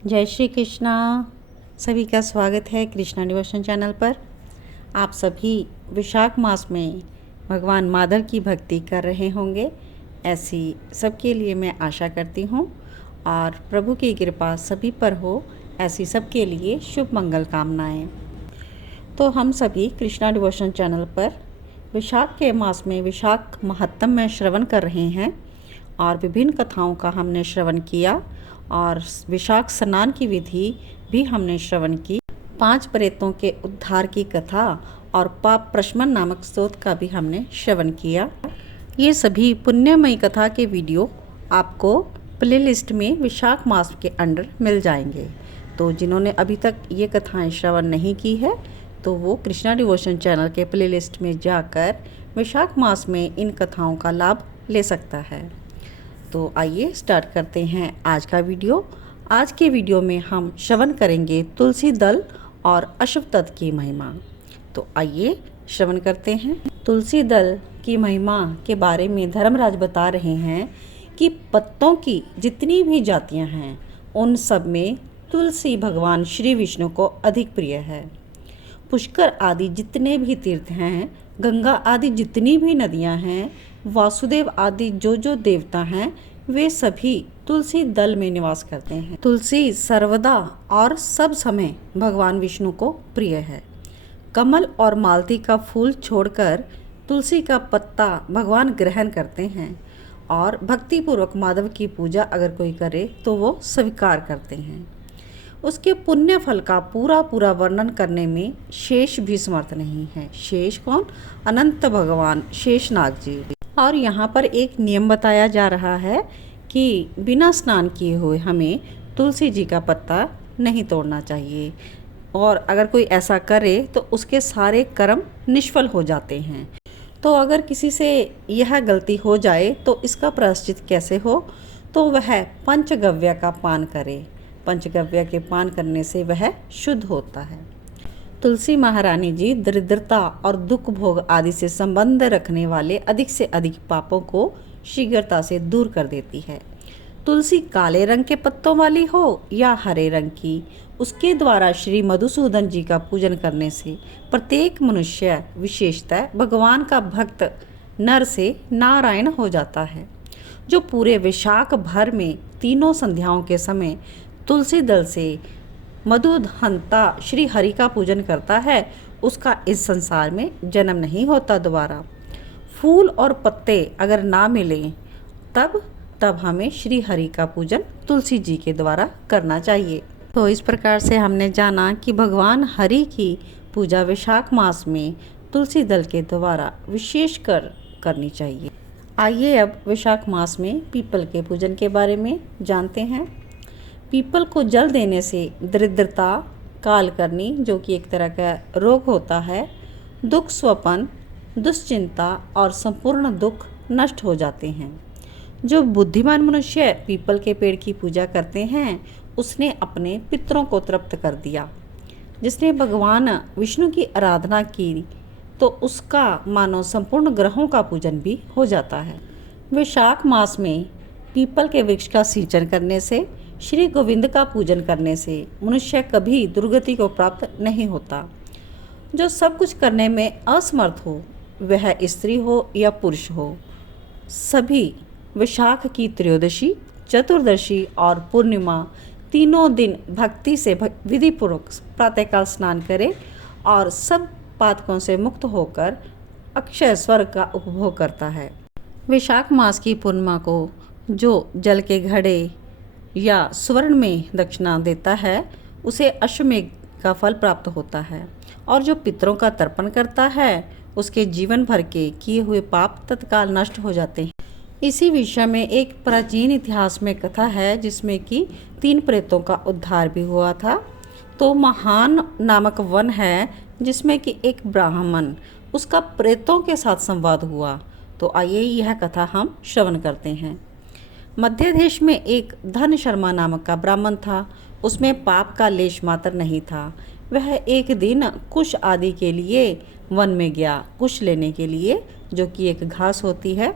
जय श्री कृष्णा। सभी का स्वागत है कृष्णा डिवोशन चैनल पर। आप सभी विशाख मास में भगवान माधव की भक्ति कर रहे होंगे, ऐसी सबके लिए मैं आशा करती हूँ और प्रभु की कृपा सभी पर हो, ऐसी सबके लिए शुभ मंगल कामनाएं। तो हम सभी कृष्णा डिवोशन चैनल पर विशाख के मास में विशाख महात्म में श्रवण कर रहे हैं और विभिन्न कथाओं का हमने श्रवण किया और विशाख स्नान की विधि भी हमने श्रवण की। 5 प्रेतों के उद्धार की कथा और पाप प्रशमन नामक स्तोत्र का भी हमने श्रवण किया। ये सभी पुण्यमयी कथा के वीडियो आपको प्लेलिस्ट में विशाख मास के अंडर मिल जाएंगे। तो जिन्होंने अभी तक ये कथाएं श्रवण नहीं की है तो वो कृष्णा डिवोशन चैनल के प्लेलिस्ट में जाकर विशाख मास में इन कथाओं का लाभ ले सकता है। तो आइए स्टार्ट करते हैं आज का वीडियो। आज के वीडियो में हम श्रवण करेंगे तुलसी दल और अश्वत्थ की महिमा। तो आइए श्रवण करते हैं। तुलसी दल की महिमा के बारे में धर्मराज बता रहे हैं कि पत्तों की जितनी भी जातियां हैं उन सब में तुलसी भगवान श्री विष्णु को अधिक प्रिय है। पुष्कर आदि जितने भी तीर्थ हैं, गंगा आदि जितनी भी नदियां हैं, वासुदेव आदि जो देवता हैं, वे सभी तुलसी दल में निवास करते हैं। तुलसी सर्वदा और सब समय भगवान विष्णु को प्रिय है। कमल और मालती का फूल छोड़कर तुलसी का पत्ता भगवान ग्रहण करते हैं और भक्तिपूर्वक माधव की पूजा अगर कोई करे तो वो स्वीकार करते हैं। उसके पुण्य फल का पूरा वर्णन करने में शेष भी समर्थ नहीं है। शेष कौन? अनंत भगवान शेषनाग जी। और यहाँ पर एक नियम बताया जा रहा है कि बिना स्नान किए हुए हमें तुलसी जी का पत्ता नहीं तोड़ना चाहिए और अगर कोई ऐसा करे तो उसके सारे कर्म निष्फल हो जाते हैं। तो अगर किसी से यह गलती हो जाए तो इसका प्रायश्चित कैसे हो? तो वह पंचगव्य का पान करे। पंचगव्य के पान करने से वह शुद्ध होता है। तुलसी महारानी जी दरिद्रता और दुख भोग आदि से संबंध रखने वाले अधिक से अधिक पापों को शीघ्रता से दूर कर देती है। तुलसी काले रंग के पत्तों वाली हो या हरे रंग की, उसके द्वारा श्री मधुसूदन जी का पूजन करने से प्रत्येक मनुष्य विशेषतः भगवान का भक्त नर से नारायण हो जाता है। जो पूरे विशाख भर में तीनों संध्याओं के समय तुलसी दल से मधुहंता श्री हरि का पूजन करता है उसका इस संसार में जन्म नहीं होता दोबारा। फूल और पत्ते अगर ना मिलें तब हमें श्री हरि का पूजन तुलसी जी के द्वारा करना चाहिए। तो इस प्रकार से हमने जाना कि भगवान हरि की पूजा विशाख मास में तुलसी दल के द्वारा विशेषकर करनी चाहिए। आइए अब विशाख मास में पीपल के पूजन के बारे में जानते हैं। पीपल को जल देने से दरिद्रता, काल करनी जो कि एक तरह का रोग होता है, दुख स्वपन, दुश्चिंता और संपूर्ण दुख नष्ट हो जाते हैं। जो बुद्धिमान मनुष्य पीपल के पेड़ की पूजा करते हैं उसने अपने पितरों को तृप्त कर दिया। जिसने भगवान विष्णु की आराधना की तो उसका मानो संपूर्ण ग्रहों का पूजन भी हो जाता है। विशाख मास में पीपल के वृक्ष का सिंचन करने से, श्री गोविंद का पूजन करने से मनुष्य कभी दुर्गति को प्राप्त नहीं होता। जो सब कुछ करने में असमर्थ हो, वह स्त्री हो या पुरुष हो, सभी विशाख की त्रयोदशी, चतुर्दशी और पूर्णिमा तीनों दिन भक्ति से विधिपूर्वक प्रातःकाल स्नान करे और सब पातकों से मुक्त होकर अक्षय स्वर्ग का उपभोग करता है। विशाख मास की पूर्णिमा को जो जल के घड़े या स्वर्ण में दक्षिणा देता है उसे अश्वमेघ का फल प्राप्त होता है और जो पितरों का तर्पण करता है उसके जीवन भर के किए हुए पाप तत्काल नष्ट हो जाते हैं। इसी विषय में एक प्राचीन इतिहास में कथा है जिसमें कि 3 प्रेतों का उद्धार भी हुआ था। तो महान नामक वन है जिसमें कि एक ब्राह्मण, उसका प्रेतों के साथ संवाद हुआ। तो आइए यह कथा हम श्रवण करते हैं। मध्य देश में एक धन शर्मा नामक का ब्राह्मण था। उसमें पाप का लेश मात्र नहीं था। वह एक दिन कुश आदि के लिए वन में गया, कुश लेने के लिए, जो कि एक घास होती है।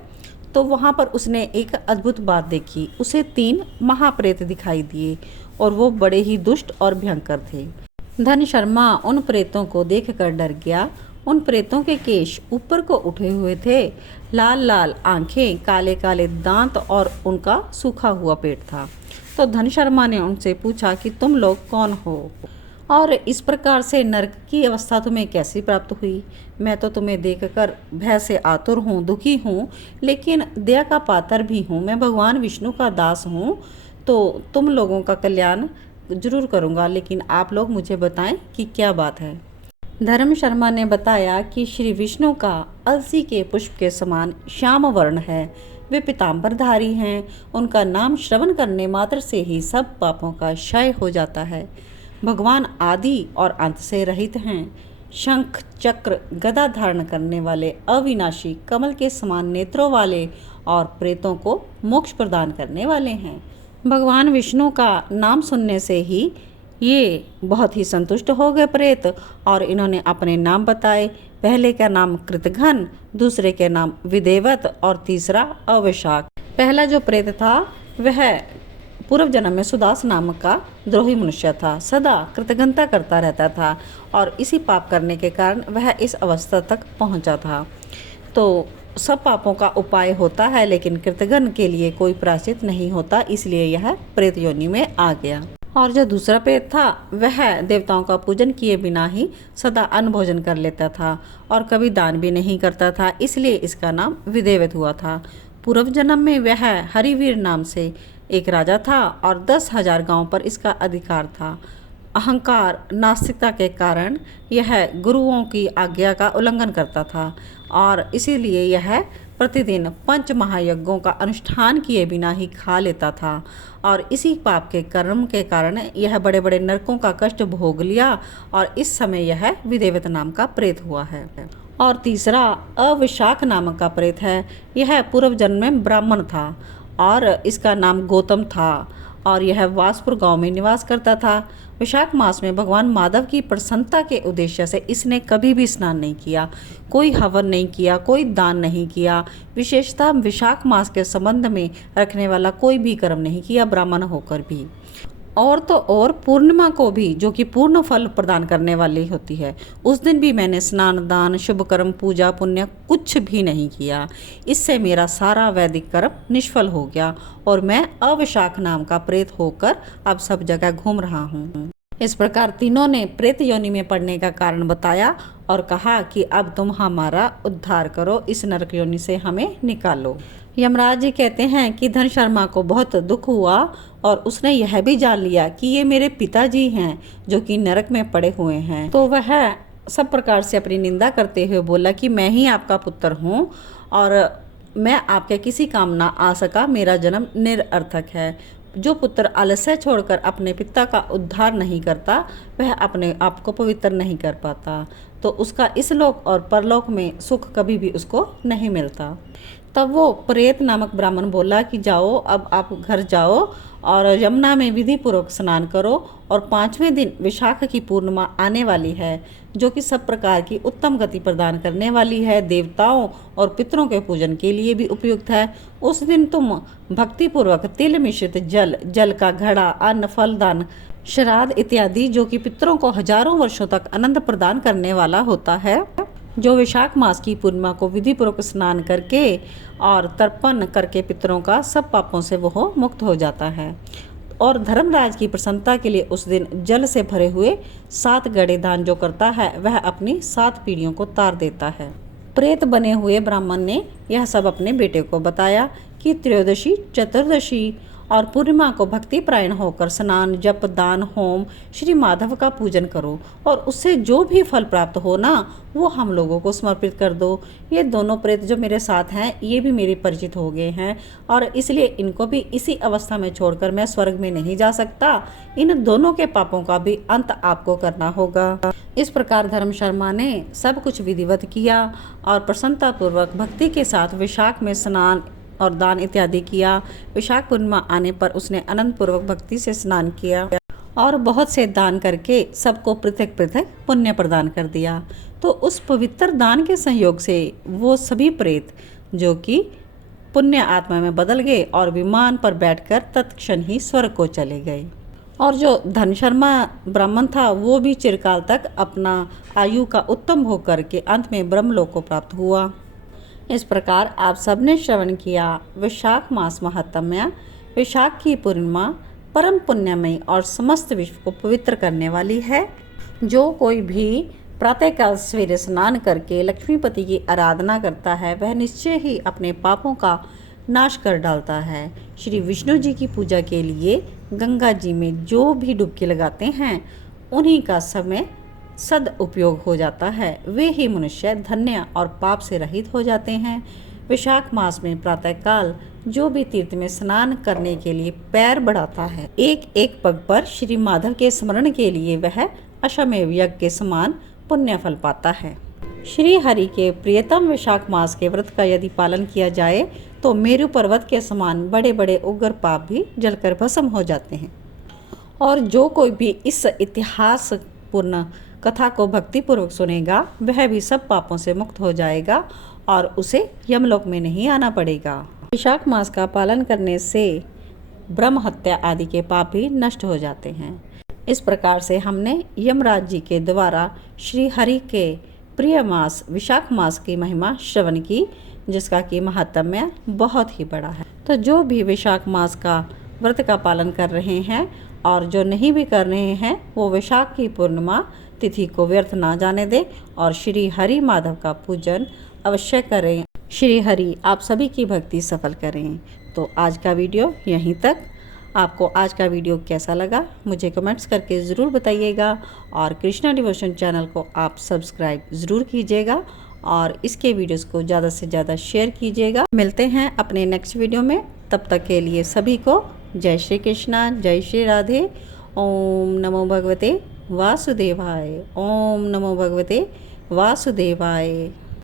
तो वहाँ पर उसने एक अद्भुत बात देखी। उसे 3 महाप्रेत दिखाई दिए। और वो बड़े ही दुष्ट और भयंकर थे। धन शर्मा उन प्रेतों को देखकर डर गया। उन प्रेतों के केश ऊपर को उठे हुए थे, लाल लाल आंखें, काले काले दांत और उनका सूखा हुआ पेट था। तो धन शर्मा ने उनसे पूछा कि तुम लोग कौन हो और इस प्रकार से नरक की अवस्था तुम्हें कैसी प्राप्त हुई? मैं तो तुम्हें देखकर भय से आतुर हूँ, दुखी हूँ, लेकिन दया का पात्र भी हूँ। मैं भगवान विष्णु का दास हूँ, तो तुम लोगों का कल्याण जरूर करूँगा, लेकिन आप लोग मुझे बताएं कि क्या बात है। धर्म शर्मा ने बताया कि श्री विष्णु का अलसी के पुष्प के समान श्याम वर्ण है। वे पीताम्बरधारी हैं। उनका नाम श्रवण करने मात्र से ही सब पापों का क्षय हो जाता है। भगवान आदि और अंत से रहित हैं। शंख चक्र गदा धारण करने वाले, अविनाशी कमल के समान नेत्रों वाले और प्रेतों को मोक्ष प्रदान करने वाले हैं। भगवान विष्णु का नाम सुनने से ही ये बहुत ही संतुष्ट हो गए प्रेत, और इन्होंने अपने नाम बताए। पहले का नाम कृतघ्न, दूसरे के नाम विदेवत और तीसरा अवशाक। पहला जो प्रेत था वह पूर्व जन्म में सुदास नामक का द्रोही मनुष्य था, सदा कृतघ्नता करता रहता था और इसी पाप करने के कारण वह इस अवस्था तक पहुंचा था। तो सब पापों का उपाय होता है, लेकिन कृतघ्न के लिए कोई प्रायश्चित नहीं होता, इसलिए यह प्रेत योनि में आ गया। और जो दूसरा प्रेत था वह देवताओं का पूजन किए बिना ही सदा अन्न भोजन कर लेता था और कभी दान भी नहीं करता था, इसलिए इसका नाम विदेवत हुआ था। पूर्व जन्म में वह हरिवीर नाम से एक राजा था और 10,000 गांवों पर इसका अधिकार था। अहंकार नास्तिकता के कारण यह गुरुओं की आज्ञा का उल्लंघन करता था और इसीलिए यह प्रतिदिन 5 महायज्ञों का अनुष्ठान किए बिना ही खा लेता था और इसी पाप के कर्म के कारण यह बड़े बड़े नरकों का कष्ट भोग लिया और इस समय यह विदेवत नाम का प्रेत हुआ है। और तीसरा अविशाख नामक का प्रेत है। यह पूर्व जन्म में ब्राह्मण था और इसका नाम गौतम था और यह वासपुर गांव में निवास करता था। विशाख मास में भगवान माधव की प्रसन्नता के उद्देश्य से इसने कभी भी स्नान नहीं किया, कोई हवन नहीं किया, कोई दान नहीं किया। विशेषतः विशाख मास के संबंध में रखने वाला कोई भी कर्म नहीं किया, ब्राह्मण होकर भी। और तो और पूर्णिमा को भी, जो कि पूर्ण फल प्रदान करने वाली होती है, उस दिन भी मैंने स्नान, दान, शुभ कर्म, पूजा, पुण्य कुछ भी नहीं किया। इससे मेरा सारा वैदिक कर्म निष्फल हो गया और मैं अविशाख नाम का प्रेत होकर अब सब जगह घूम रहा हूँ। इस प्रकार तीनों ने प्रेत योनि में पड़ने का कारण बताया और कहा कि अब तुम हमारा उद्धार करो, इस नरक योनि से हमें निकालो। यमराज जी कहते हैं कि धन शर्मा को बहुत दुख हुआ और उसने यह भी जान लिया कि ये मेरे पिताजी हैं जो कि नरक में पड़े हुए हैं। तो वह सब प्रकार से अपनी निंदा करते हुए बोला कि मैं ही आपका पुत्र हूँ और मैं आपके किसी काम ना आ सका, मेरा जन्म निरर्थक है। जो पुत्र आलस्य छोड़कर अपने पिता का उद्धार नहीं करता वह अपने आप को पवित्र नहीं कर पाता, तो उसका इस लोक और परलोक में सुख कभी भी उसको नहीं मिलता। तब वो प्रेत नामक ब्राह्मण बोला कि जाओ, अब आप घर जाओ और यमुना में विधि पूर्वक स्नान करो और 5वें दिन विशाख की पूर्णिमा आने वाली है, जो कि सब प्रकार की उत्तम गति प्रदान करने वाली है, देवताओं और पितरों के पूजन के लिए भी उपयुक्त है। उस दिन तुम भक्ति पूर्वक तिल मिश्रित जल, जल का घड़ा, अन्न, फल दान, श्राद्ध इत्यादि, जो कि पितरों को हजारों वर्षों तक आनंद प्रदान करने वाला होता है, जो विशाख मास की पूर्णिमा को विधि पूर्वक स्नान करके और तर्पण करके पितरों का सब पापों से वह मुक्त हो जाता है। और धर्मराज की प्रसन्नता के लिए उस दिन जल से भरे हुए 7 गड़े दान जो करता है वह अपनी 7 पीढ़ियों को तार देता है। प्रेत बने हुए ब्राह्मण ने यह सब अपने बेटे को बताया कि त्रयोदशी, चतुर्दशी और पूर्णिमा को भक्ति प्रायण होकर स्नान, जप, दान, होम, श्री माधव का पूजन करो और उससे जो भी फल प्राप्त हो ना वो हम लोगों को समर्पित कर दो। ये दोनों प्रेत जो मेरे साथ हैं ये भी मेरे परिचित हो गए हैं और इसलिए इनको भी इसी अवस्था में छोड़कर मैं स्वर्ग में नहीं जा सकता। इन दोनों के पापों का भी अंत आपको करना होगा। इस प्रकार धर्म शर्मा ने सब कुछ विधिवत किया और प्रसन्नतापूर्वक भक्ति के साथ विशाख में स्नान और दान इत्यादि किया। विशाख पूर्णिमा आने पर उसने आनंद पूर्वक भक्ति से स्नान किया और बहुत से दान करके सबको पृथक पृथक पुण्य प्रदान कर दिया। तो उस पवित्र दान के संयोग से वो सभी प्रेत जो कि पुण्य आत्मा में बदल गए और विमान पर बैठकर तत्क्षण ही स्वर्ग को चले गए। और जो धनशर्मा ब्राह्मण था वो भी चिरकाल तक अपना आयु का उत्तम भोग करके अंत में ब्रह्मलोक को प्राप्त हुआ। इस प्रकार आप सबने श्रवण किया वैशाख मास महात्म्य। वैशाख की पूर्णिमा परम पुण्यमयी और समस्त विश्व को पवित्र करने वाली है। जो कोई भी प्रातःकाल सवेरे स्नान करके लक्ष्मीपति की आराधना करता है वह निश्चय ही अपने पापों का नाश कर डालता है। श्री विष्णु जी की पूजा के लिए गंगा जी में जो भी डुबकी लगाते हैं उन्हीं का समय सद उपयोग हो जाता है। वे ही मनुष्य धन्य और पाप से रहित हो जाते हैं। वैशाख मास में प्रातःकाल जो भी तीर्थ में स्नान करने के लिए पैर बढ़ाता है, एक एक पग पर श्री माधव के स्मरण के लिए वह अश्वमेव यज्ञ के समान पुण्य फल पाता है। श्री हरि के प्रियतम वैशाख मास के व्रत का यदि पालन किया जाए तो मेरु पर्वत के समान बड़े बड़े उग्र पाप भी जलकर भस्म हो जाते हैं। और जो कोई भी इस इतिहास पूर्ण कथा को भक्तिपूर्वक सुनेगा वह भी सब पापों से मुक्त हो जाएगा और उसे यमलोक में नहीं आना पड़ेगा। वैशाख मास का पालन करने से ब्रह्म हत्या आदि के पाप भी नष्ट हो जाते हैं। इस प्रकार से हमने यमराज जी के द्वारा श्री हरि के प्रिय मास वैशाख मास की महिमा श्रवण की, जिसका कि महात्म्य बहुत ही बड़ा है। तो जो भी वैशाख मास का व्रत का पालन कर रहे हैं और जो नहीं भी कर रहे हैं वो वैशाख की पूर्णिमा तिथि को व्यर्थ ना जाने दें और श्री हरि माधव का पूजन अवश्य करें। श्री हरि आप सभी की भक्ति सफल करें। तो आज का वीडियो यहीं तक। आपको आज का वीडियो कैसा लगा मुझे कमेंट्स करके ज़रूर बताइएगा और कृष्णा डिवोशन चैनल को आप सब्सक्राइब ज़रूर कीजिएगा और इसके वीडियोस को ज़्यादा से ज़्यादा शेयर कीजिएगा। मिलते हैं अपने नेक्स्ट वीडियो में, तब तक के लिए सभी को जय श्री कृष्णा, जय श्री राधे। ओम नमो भगवते वासुदेवाय। ओम नमो भगवते वासुदेवाय।